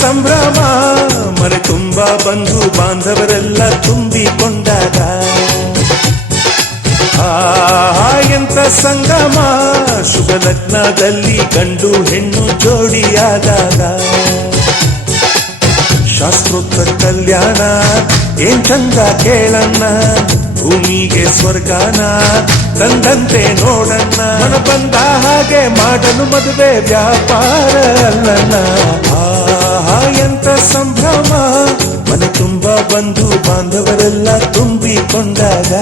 ಸಂಭ್ರಮ ಮನೆ ತುಂಬ ಬಂಧು ಬಾಂಧವರೆಲ್ಲ ತುಂಬಿಕೊಂಡಾಗ ಎಂತ ಸಂಗಮ ಶುಭ ಲಗ್ನದಲ್ಲಿ ಗಂಡು ಹೆಣ್ಣು ಜೋಡಿಯಾದಾಗ ಶಾಸ್ತ್ರೋಕ್ತ ಕಲ್ಯಾಣ ಏನ್ ಚಂದ ಕೇಳಣ್ಣ ಭೂಮಿಗೆ ಸ್ವರ್ಗನ ತಂದಂತೆ ನೋಡಣ್ಣ ಮನ ಬಂದ ಹಾಗೆ ಮಾಡಲು ಮದುವೆ ವ್ಯಾಪಾರ ಅಲ್ಲಣ್ಣ ಎಂತ ಸಂಭ್ರಮ ಮನೆ ತುಂಬ ಬಂಧು ಬಾಂಧವರೆಲ್ಲ ತುಂಬಿಕೊಂಡಾಗ